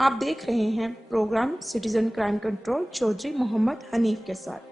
آپ دیکھ رہے ہیں programme citizen crime control Chaudhry Muhammad Hanif کے ساتھ۔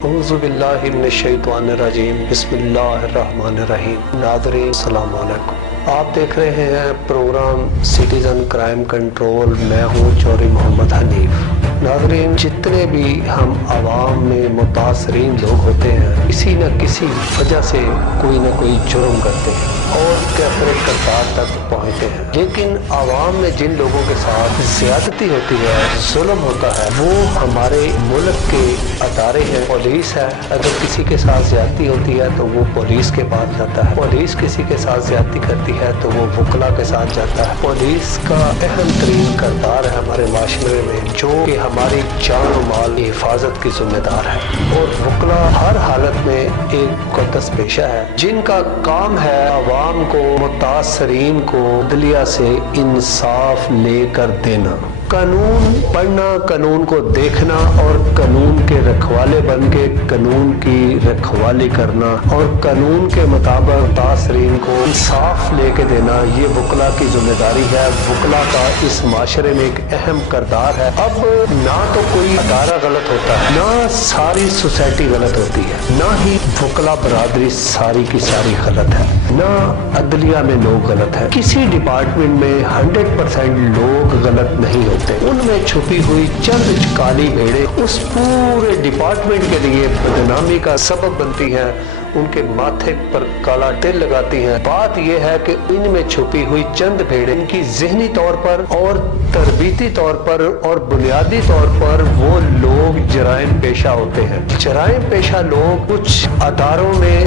اعوذ باللہ من الشیطان الرجیم، بسم اللہ الرحمن الرحیم۔ ناظرین السلام علیکم، آپ دیکھ رہے ہیں پروگرام سٹیزن کرائم کنٹرول، میں ہوں چودھری محمد حنیف۔ ناظرین، جتنے بھی ہم عوام میں متاثرین لوگ ہوتے ہیں، کسی نہ کسی وجہ سے کوئی نہ کوئی جرم کرتے ہیں اور کیفر کردار تک پہنچتے ہیں، لیکن عوام میں جن لوگوں کے ساتھ زیادتی ہوتی ہے، ظلم ہوتا ہے، وہ ہمارے ملک کے ادارے ہیں۔ پولیس ہے، اگر کسی کے ساتھ زیادتی ہوتی ہے تو وہ پولیس کے پاس جاتا ہے، پولیس کسی کے ساتھ زیادتی کرتی ہے تو وہ وکلا کے ساتھ جاتا ہے۔ پولیس کا اہم ترین کردار ہے ہمارے معاشرے میں، جو کہ ہماری جان و مال کی حفاظت کی ذمہ دار ہے، اور وکلا ہر حالت میں ایک مقدس پیشہ ہے، جن کا کام ہے عوام کو، متاثرین کو عدلیہ سے انصاف لے کر دینا، قانون پڑھنا، قانون کو دیکھنا اور قانون کے رکھوالے بن کے قانون کی رکھوالی کرنا اور قانون کے مطابق متاثرین کو انصاف لے کے دینا، یہ وکلا کی ذمہ داری ہے۔ وکلا کا اس معاشرے میں ایک اہم کردار ہے۔ اب نہ تو کوئی ادارہ غلط ہوتا ہے، نہ ساری سوسائٹی غلط ہوتی ہے، نہ ہی وکلا برادری ساری کی ساری غلط ہے، نہ عدلیہ میں لوگ غلط ہیں۔ کسی ڈپارٹمنٹ میں 100% لوگ غلط نہیں ہوتے، ان میں چھپی ہوئی چند کالی بھیڑیں اس پورے ڈپارٹمنٹ کے لیے بدنامی کا سبب بنتی ہیں، ان کے ماتھے پر کالا تل لگاتی ہیں۔ بات یہ ہے کہ ان میں چھپی ہوئی چند بھیڑیں ان کی ذہنی طور پر اور تربیتی طور پر اور بنیادی طور پر وہ لوگ جرائم پیشہ ہوتے ہیں۔ جرائم پیشہ لوگ کچھ اداروں میں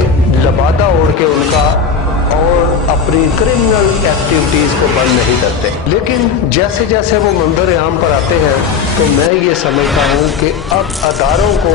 لبادہ اوڑھ کے ان کا اور اپنی کرمنل ایکٹیویٹیز کو بند نہیں کرتے، لیکن جیسے جیسے وہ منظر عام پر آتے ہیں تو میں یہ سمجھتا ہوں کہ اب اداروں کو،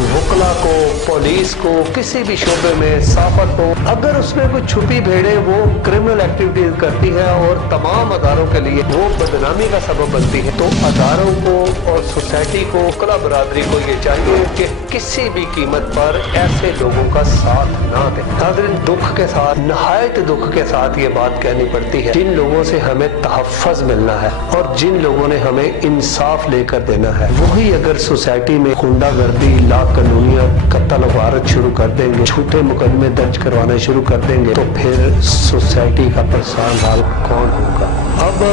وکلا کو، پولیس کو، کسی بھی شعبے میں صافت کو، اگر اس میں کوئی چھپی بھیڑیں وہ کرمنل ایکٹیویٹیز کرتی ہے اور تمام اداروں کے لیے وہ بدنامی کا سبب بنتی ہے، تو اداروں کو اور سوسائٹی کو، وکلا برادری کو یہ چاہیے کہ کسی بھی قیمت پر ایسے لوگوں کا ساتھ نہ دیں۔ ناظرین، دکھ کے ساتھ، نہایت دکھ کے ساتھ یہ بات کہنی پڑتی ہے، جن لوگوں سے ہمیں تحفظ ملنا ہے اور جن لوگوں نے ہمیں انصاف لے کر دینا ہے، وہی اگر سوسائٹی میں خونڈہ گردی، لا قانونیت، قتل و غارت شروع کر دیں گے، جھوٹے مقدمے درج کروانے شروع کر دیں گے، تو پھر سوسائٹی کا پریشان حال کون ہوگا؟ اب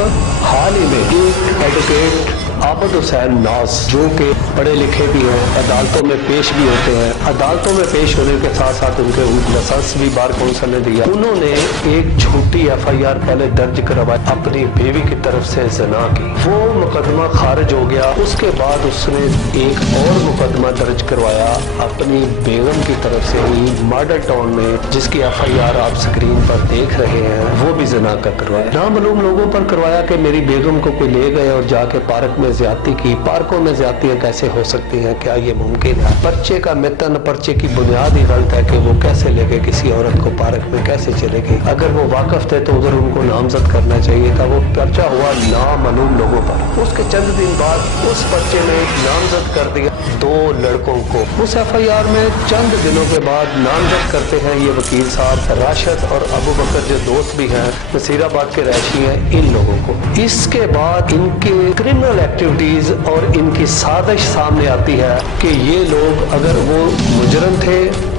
حال ہی میں ایک ایڈوکیٹ عابد حسین ناز، جو کہ پڑھے لکھے بھی ہیں، عدالتوں میں پیش بھی ہوتے ہیں، عدالتوں میں پیش ہونے کے ساتھ ساتھ ان کے لائسنس بھی بار کونسل نے دیا، انہوں نے ایک جھوٹی FIR پہلے درج کروائی اپنی بیوی کی طرف سے زنا کی، وہ مقدمہ خارج ہو گیا، اس کے بعد اس نے ایک اور مقدمہ درج کروایا اپنی بیگم کی طرف سے ہی ماڈل ٹاؤن میں، جس کی FIR آپ سکرین پر دیکھ رہے ہیں، وہ بھی زنا کا کروایا، نامعلوم لوگوں پر کروایا کہ میری بیگم کو کوئی لے گئے اور جا کے پارک میں زیادتی کی۔ پارکوں میں زیادتیاں کیسے ہو سکتی ہیں؟ کیا یہ ممکن ہے؟ پرچے کا متن، پرچے کی بنیاد ہی غلط ہے کہ وہ کیسے لے گئے کسی عورت کو، پارک میں کیسے چلے گئے؟ اگر وہ واقف تھے تو ادھر ان کو نامزد کرنا چاہیے تھا، وہ پرچہ ہوا نامعلوم لوگوں پر۔ اس کے چند دن بعد اس پرچے میں نامزد کر دیا 2 لڑکوں کو، اس FIR میں چند دنوں کے بعد نامزد کرتے ہیں یہ وکیل صاحب راشد اور ابو بکر، جو دوست بھی ہیں، نصیر آباد کے رہائشی ہیں، ان لوگوں کو۔ اس کے بعد ان کے کرمنل ایکٹیویٹیز اور ان کی سازش سامنے آتی ہے کہ یہ لوگ اگر وہ مجرم تھے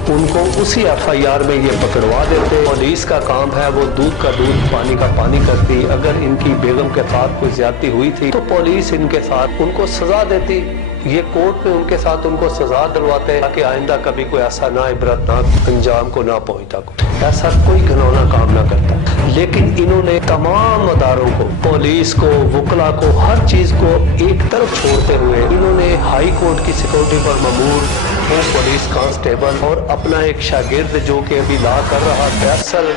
उनको उसी FIR में ये पकड़वा देते। पुलिस का काम है वो दूध का दूध पानी का पानी करती। अगर इनकी बेगम के साथ कोई ज्यादती हुई थी तो पुलिस इनके साथ उनको सजा देती, ये कोर्ट में उनके साथ उनको सजा दिलवाते ताकि आइंदा कभी कोई ऐसा ना इबरतनाक अंजाम को ना पहुंचता, ऐसा कोई घिनौना काम ना करता। लेकिन इन्होंने तमाम अदारों को, पुलिस को, वकला को, हर चीज को एक तरफ छोड़ते हुए इन्होंने हाई कोर्ट की सिक्योरिटी पर ममूर वो पुलिस कांस्टेबल और अपना एक शागिर्द जो कि अभी ला कर रहा फैसल,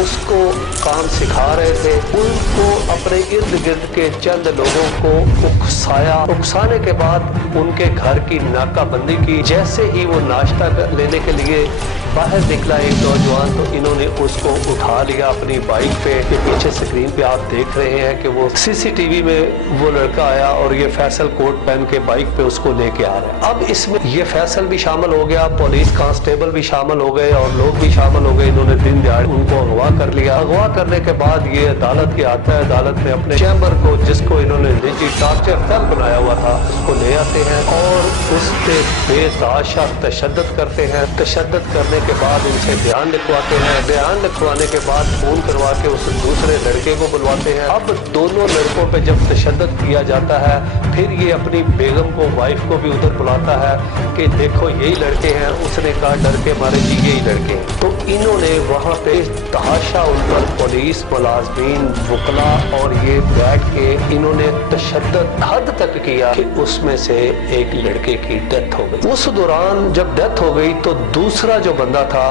उसको काम सिखा रहे थे, उनको अपने इर्द गिर्द के चंद लोगों को उकसाया। उकसाने के बाद उनके घर की नाकाबंदी की। जैसे ही वो नाश्ता लेने के लिए बाहर निकला एक नौजवान, तो इन्होंने उसको उठा लिया अपनी बाइक पे। के पीछे स्क्रीन पे आप देख रहे हैं कि वो CCTV में वो लड़का आया और ये फैसल कोट पहन के बाइक पे उसको लेके आ रहा है। अब इसमें ये फैसल भी शामिल हो गया, पुलिस कांस्टेबल भी शामिल हो गए और लोग भी शामिल हो गए। इन्होंने दिन दिहाड़े उनको अगवा कर लिया। अगवा करने के बाद ये अदालत के आता है। अदालत में अपने चैम्बर को, जिसको इन्होंने निजी टॉर्चर सेल बनाया हुआ था, उसको ले आते हैं और उस पे बेतहाशा तशद्दुद करते हैं। तशद्दुद करने के बाद उनसे बयान लिखवाते हैं। बयान लिखवाने के बाद फोन करवा के उस दूसरे लड़के को बुलवाते हैं। अब दोनों लड़कों पे जब तशद्दुद किया जाता है, फिर ये अपनी बेगम को, वाइफ को भी उधर बुलाता है कि देखो यही लड़के हैं। उसने कहा डर के मारे जी यही लड़के हैं। तो इन्होंने वहाँ पे तहाशा उन पर पुलिस, मुलाजमीन, वकला और ये बैठ के इन्होंने तशद्दुद हद तक किया कि उसमें से एक लड़के की डेथ हो गई। उस दौरान जब डेथ हो गई तो दूसरा जो बंदा था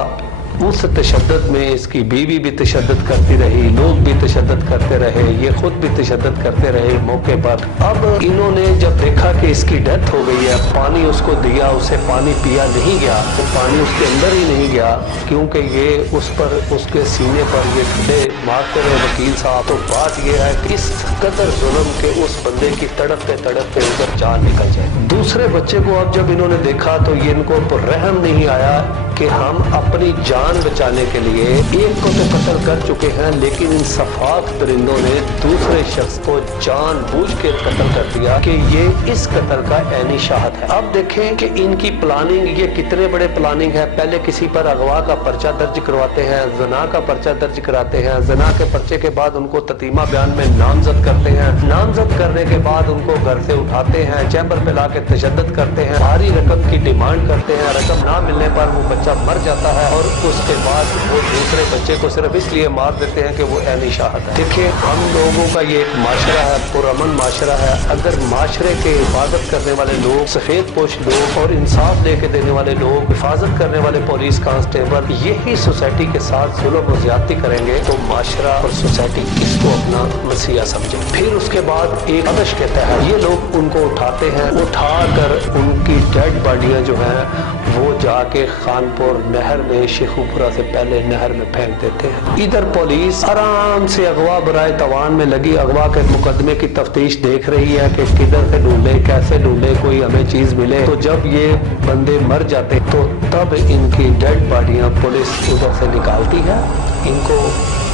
उस तशद्दुद में इसकी बीवी भी तशद्दुद करती रही, लोग भी तशद्दुद करते रहे, ये खुद भी तशद्दुद करते रहे मौके पर। अब इन्होंने जब देखा कि इसकी डेथ हो गई है, पानी उसको दिया, उसे पानी पिया नहीं गया, तो पानी उसके अंदर ही नहीं गया क्योंकि ये उस पर, उसके सीने पर ये ठुडे मारते रहे वकील साहब। तो बात ये है कि इस कदर जुल्म के उस बंदे की तड़पते तड़पते उधर जान निकल जाए। दूसरे बच्चे को अब जब इन्होंने देखा तो ये इनको रहम नहीं आया कि हम अपनी जान बचाने के लिए एक को तो कत्ल कर चुके हैं, लेकिन इन सफाक दरिंदों ने दूसरे शख्स को जानबूझ के कत्ल कर दिया कि ये इस कत्ल का ऐनी शाहद है। अब देखें कि इनकी प्लानिंग, ये कितने बड़े प्लानिंग है। पहले किसी पर अगवा का पर्चा दर्ज करवाते हैं, जना का पर्चा दर्ज कराते हैं, जना के पर्चे के बाद उनको ततीमा बयान में नामजद करते हैं, नामजद करने के बाद उनको घर से उठाते हैं, चैम्बर पे ला के तशद्दुद करते हैं, भारी रकम की डिमांड करते हैं। रकम ना मिलने पर वो बच्चा मर जाता है और उसके बाद वो दूसरे बच्चे को सिर्फ इसलिए मार देते हैं कि वो ऐनी शाहद है। देखिए, हम लोगों का ये एक माशरा है, पुरअमन माशरा है। अगर माशरे के हिफाजत करने वाले लोग, सफेद पोश लोग और इंसाफ लेके देने वाले लोग, हिफाजत करने वाले पुलिस कांस्टेबल यही सोसाइटी के साथ जुल्म और ज्यादती करेंगे तो माशरा और सोसाइटी किसको अपना मसीहा समझे। फिर उसके बाद एक रंजिश के तहत ये लोग उनको उठाते हैं, उठाकर उनकी डेड बॉडियां जो हैं वो जाके खानपुर नहर में, शेखुपुरा से पहले नहर में फेंक देते हैं। इधर पुलिस आराम से अगवा बराए तवान में लगी, अगवा के मुकदमे की तफ्तीश देख रही है कि किधर से ढूंढे, कैसे ढूंढे, कोई हमें चीज मिले। तो जब ये बंदे मर जाते तो तब इनकी डेड बॉडियां पुलिस उधर से निकालती है। इनको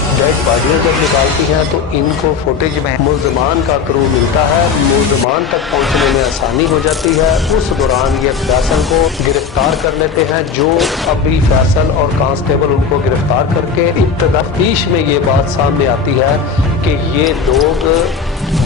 डेड बॉडियां जब निकालती हैं तो इनको फुटेज में मुल्ज़मान का क्रू मिलता है, मुल्ज़मान तक पहुंचने में आसानी हो जाती है। उस दौरान ये फैसल को गिरफ्तार कर लेते हैं। जो अभी फैसल और कांस्टेबल उनको गिरफ्तार करके तफ्तीश में ये बात सामने आती है कि ये लोग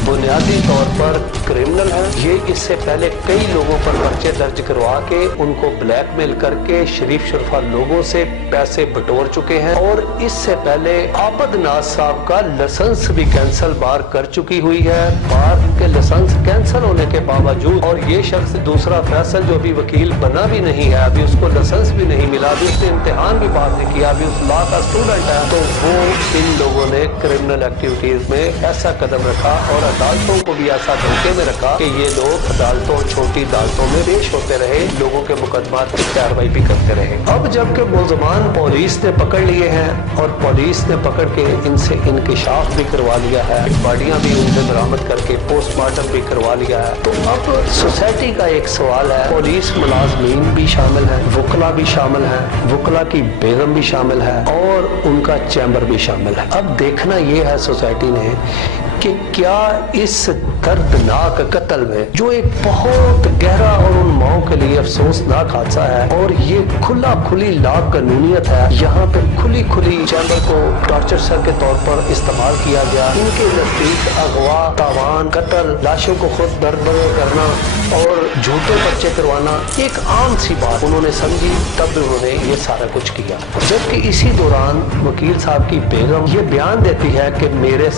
बुनियादी तौर पर क्रिमिनल हैं। ये इससे पहले कई लोगों पर पर्चे दर्ज करवा के उनको ब्लैकमेल करके शरीफ शरफा लोगों से पैसे बटोर चुके हैं और इससे पहले आबद नाज साहब का लाइसेंस भी कैंसिल बार कर चुकी हुई है। बार के लाइसेंस कैंसिल होने के बावजूद, और ये शख्स दूसरा फैसल जो अभी वकील बना भी नहीं है, अभी उसको लाइसेंस भी नहीं मिला, अभी उसने इम्तिहान भी पास नहीं किया, अभी उस लॉ का स्टूडेंट है, तो वो इन लोगों ने क्रिमिनल एक्टिविटीज में ऐसा कदम रखा और अदालतों को भी ऐसा धोखे में रखा कि ये लोग अदालतों, छोटी अदालतों में पेश होते रहे, लोगों के मुकदमा की कार्रवाई भी करते रहे। अब जबकि मुल्ज़मान पुलिस ने पकड़ लिए हैं और पुलिस ने पकड़ के इनसे इंकिशाफ भी करवा लिया है, बॉडियां भी उनसे बरामद करके पोस्टमार्टम भी करवा लिया है, तो अब सोसाइटी का एक सवाल है, पुलिस मुलाजमीन भी शामिल है, वकला भी शामिल है, वकला की बेगम भी शामिल है और उनका चैम्बर भी शामिल है। अब देखना ये है सोसाइटी ने कि क्या इस दर्दनाक कत्ल में, जो एक बहुत गहरा और उन माओं के लिए अफसोसनाक हादसा है, और ये खुली लाख कानूनियत है, यहाँ पे खुली चैम्बर को टॉर्चर सेल के तौर पर इस्तेमाल किया गया। इनके नजदीक अगवा, तावान, कत्ल, लाशों को खुद दर्द करना और झूठे पर्चे करवाना एक आम सी बात उन्होंने समझी, तब उन्होंने ये सारा कुछ किया। जबकि इसी दौरान वकील साहब की बेगम ये बयान देती है कि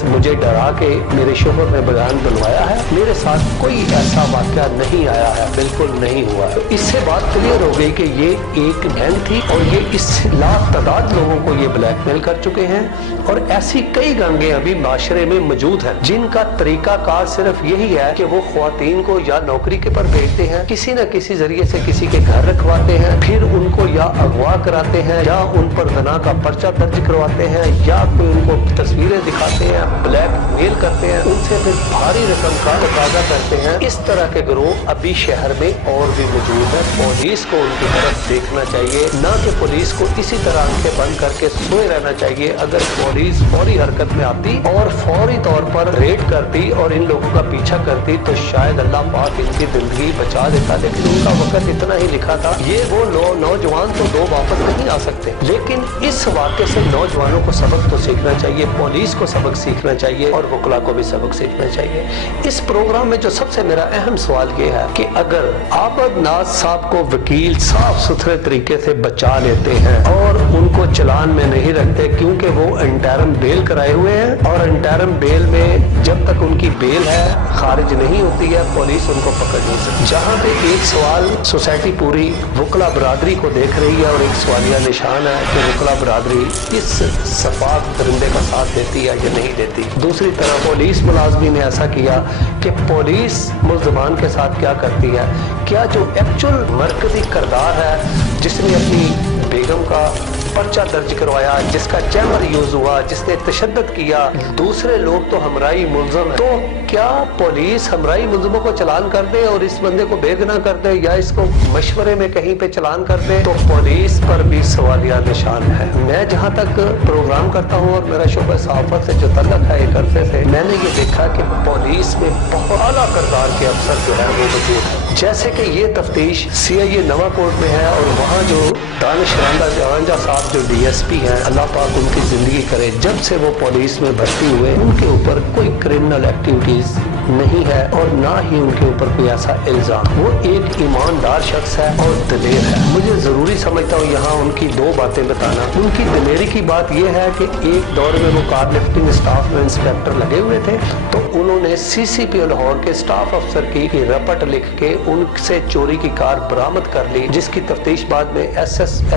मुझे डरा के मेरे शोहर ने बयान बुलवाया है, मेरे साथ कोई ऐसा वाकया नहीं आया है, बिल्कुल नहीं हुआ है। इससे बात क्लियर हो गई कि ये एक गैंग थी और ये इस लाख तादाद लोगों को ये ब्लैकमेल कर चुके हैं। और ऐसी कई गैंगें अभी माशरे में मौजूद हैं जिनका तरीका कार सिर्फ यही है कि वो ख्वातीन को या नौकरी के पर भेजते हैं, किसी न किसी जरिए से किसी के घर रखवाते हैं, फिर उनको या अगवा कराते हैं या उन पर ज़ना का पर्चा दर्ज करवाते हैं या कोई उनको तस्वीरें दिखाते हैं, ब्लैकमेल करते हैं, उनसे फिर भारी रकम का तकाजा करते हैं। इस तरह के गिरोह अभी शहर में और भी मौजूद है। पुलिस को उनकी तरफ देखना चाहिए, न कि पुलिस को इसी तरह आंखें बंद करके सोए रहना चाहिए। अगर पुलिस फौरी हरकत में आती और फौरी तौर पर रेड करती और इन लोगों का पीछा करती तो शायद अल्लाह पाक इनकी जिंदगी बचा देता। लेकिन उनका वक्त इतना ही लिखा था। ये वो नौजवान तो दो वापस नहीं आ सकते, लेकिन इस वाक़े से नौजवानों को सबक तो सीखना चाहिए, पुलिस को सबक सीखना चाहिए और वकला को भी सबक सीखना चाहिए। इस प्रोग्राम में जो सबसे मेरा अहम सवाल ये है कि अगर आबद नाज साहब को वकील साफ सुथरे तरीके से बचा लेते हैं और उनको चलान में नहीं रखते, क्योंकि वो इंटरम बेल कराए हुए हैं और इंटरम बेल में जब तक उनकी बेल है खारिज नहीं होती है, पुलिस उनको पकड़ नहीं सकती। जहाँ पे एक सवाल सोसाइटी पूरी वकला बरादरी को देख रही है और एक सवालिया निशान है कि वकला बरादरी इस सफाक दरिंदे का साथ देती है या नहीं देती। दूसरी तरफ पुलिस मुलाजमी ने ऐसा किया कि पुलिस मुल्ज़मान के साथ क्या करती है, क्या जो एक्चुअल मरकजी किरदार है जिसने अपनी बेगम का पर्चा दर्ज करवाया, जिसका चैम्बर यूज हुआ, जिसने तशद्दुद किया, दूसरे लोग तो हमराई मुल्ज़म है, तो क्या पुलिस हमराई मुल्ज़मों को चलान कर दे और इस बंदे को बेगुनाह कर दे या इसको मशवरे में कहीं पे चलान कर दे, तो पुलिस पर भी सवालिया निशान है। मैं जहाँ तक प्रोग्राम करता हूँ और मेरा शोबा सहाफत से जो तल्लुक़ है एक अरसे से, मैंने ये देखा कि पुलिस में बहुत आला किरदार के अफसर जो है वो मौजूद है। जैसे कि ये तफ्तीश CIA नवा कोर्ट में है और वहाँ जो दानिश रांझा साहब जो DSP हैं, अल्लाह पाक उनकी जिंदगी करे, जब से वो पुलिस में भर्ती हुए उनके ऊपर कोई क्रिमिनल एक्टिविटीज नहीं है और ना ही उनके ऊपर कोई ऐसा इल्जाम। वो एक ईमानदार शख्स है और दिलेर है। मुझे जरूरी समझता हूँ यहाँ उनकी दो बातें बताना। उनकी दिलेरी की बात यह है कि एक दौर में वो कार लिफ्टिंग स्टाफ में इंस्पेक्टर लगे हुए थे, तो उन्होंने CCP लाहौर के स्टाफ अफसर की रपट लिख के उनसे चोरी की कार बरामद कर ली, जिसकी तफ्तीश बाद में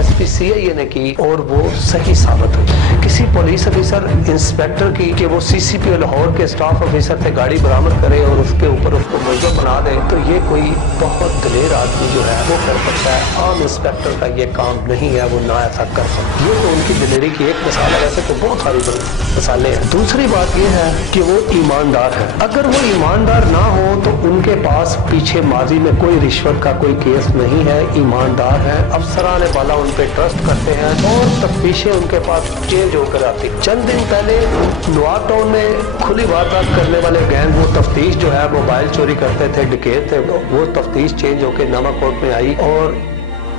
SP CIA ने की और वो सही साबित हुई। किसी पुलिस ऑफिसर इंस्पेक्टर की कि वो CCP लाहौर के स्टाफ ऑफिसर से गाड़ी बरामद करे और उसके ऊपर उसको मुलज़िम बना दे, तो ये कोई बहुत दिलेर आदमी जो है वो कर सकता है। आम इंस्पेक्टर का ये काम नहीं है, वो ना ऐसा कर सकता। ये तो उनकी दिलेरी की एक मिसाल है, वैसे तो बहुत सारी मिसालें हैं। दूसरी बात ये है कि वो ईमानदार है। अगर वो ईमानदार ना हो तो उनके पास पीछे माजी में कोई रिश्वत का कोई केस नहीं है, ईमानदार है, अफसरान वाला उन पे ट्रस्ट करते हैं और तफ्तीशें उनके पास चेंज होकर आती। चंद दिन पहले नवाब टाउन में खुली वारदात करने वाले गैंग, वो तफ्तीश जो है मोबाइल चोरी करते थे, डकैत थे, वो तफ्तीश चेंज होकर नवा कोर्ट में आई और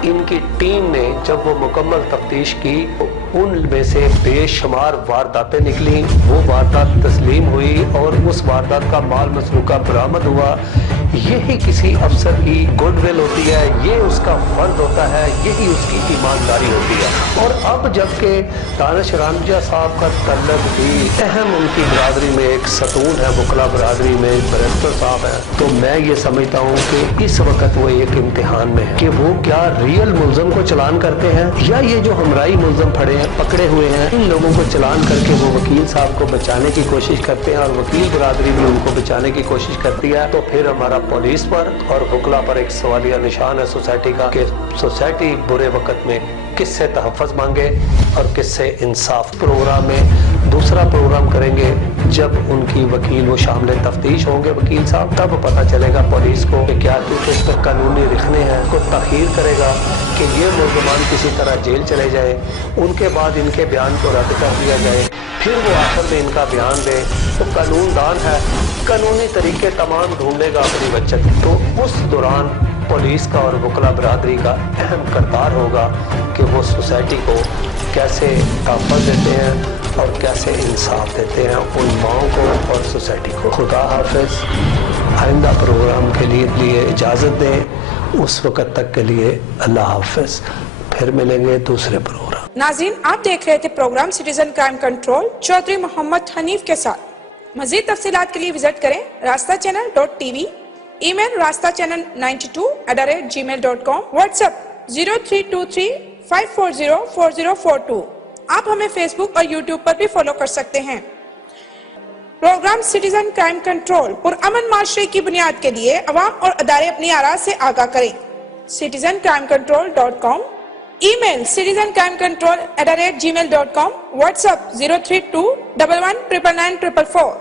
इनकी टीम ने जब वो मुकम्मल तफ्तीश की, उनमें से बेशुमार वारदातें निकली, वो वारदात तस्लीम हुई और उस वारदात का माल मसरूका बरामद हुआ। यही किसी अफसर की गुडविल होती है, ये उसका फर्ज होता है, यही उसकी ईमानदारी होती है। और अब जबकि दानिश रांझा साहब का तल्लुक भी अहम उनकी बरादरी में एक सतून है, वकला बरादरी में बैरिस्टर साहब है, तो मैं ये समझता हूँ कि इस वक्त वो एक इम्तिहान में है कि वो क्या रियल मुल्ज़िम को चलान करते हैं या ये जो हमराई मुल्ज़िम पकड़े हुए हैं, इन लोगों को चलान करके वो वकील साहब को बचाने की कोशिश करते हैं और वकील बरादरी भी उनको बचाने की कोशिश करती है। तो फिर हमारा पुलिस पर और वकला पर एक सवालिया निशान है सोसाइटी का कि सोसाइटी बुरे वक्त में کس سے تحفظ مانگے اور کس سے انصاف. پروگرام میں دوسرا پروگرام کریں گے جب ان کی وکیل وہ شامل تفتیش ہوں گے وکیل صاحب, تب پتہ چلے گا پولیس کو کہ کیا کچھ اس پر قانونی رکھنے ہیں. کو تاخیر کرے گا کہ یہ ملزمان کسی طرح جیل چلے جائے, ان کے بعد ان کے بیان کو رد کر دیا جائے, پھر وہ آخر میں ان کا بیان دے. تو قانون دان ہے, قانونی طریقے تمام ڈھونڈے گا اپنی بچت. تو اس دوران پولیس کا اور وکلا برادری کا اہم کردار ہوگا کہ وہ سوسائٹی کو کیسے تحفظ دیتے ہیں اور کیسے انصاف دیتے ہیں ان ماؤں کو اور سوسائٹی کو. خدا حافظ. آئندہ پروگرام کے لیے اجازت دیں. اس وقت تک کے لیے اللہ حافظ. پھر ملیں گے دوسرے پروگرام. ناظرین, آپ دیکھ رہے تھے programme citizen crime control Chaudhry Muhammad Hanif کے ساتھ. مزید تفصیلات کے لیے وزٹ کریں راستہ چینل.tv, ای میل راستہ چینل 92@gmail.com, واٹس ایپ 0323-540-4042. آپ ہمیں فیس بک اور یوٹیوب پر بھی فالو کر سکتے ہیں. پروگرام سٹیزن کرائم کنٹرول پرامن معاشرے کی بنیاد کے لیے عوام اور ادارے اپنی آراء سے آگاہ کریں. citizencrimecontrol.com, ای میل citizencrimecontrol@gmail.com, واٹس ایپ 032119944.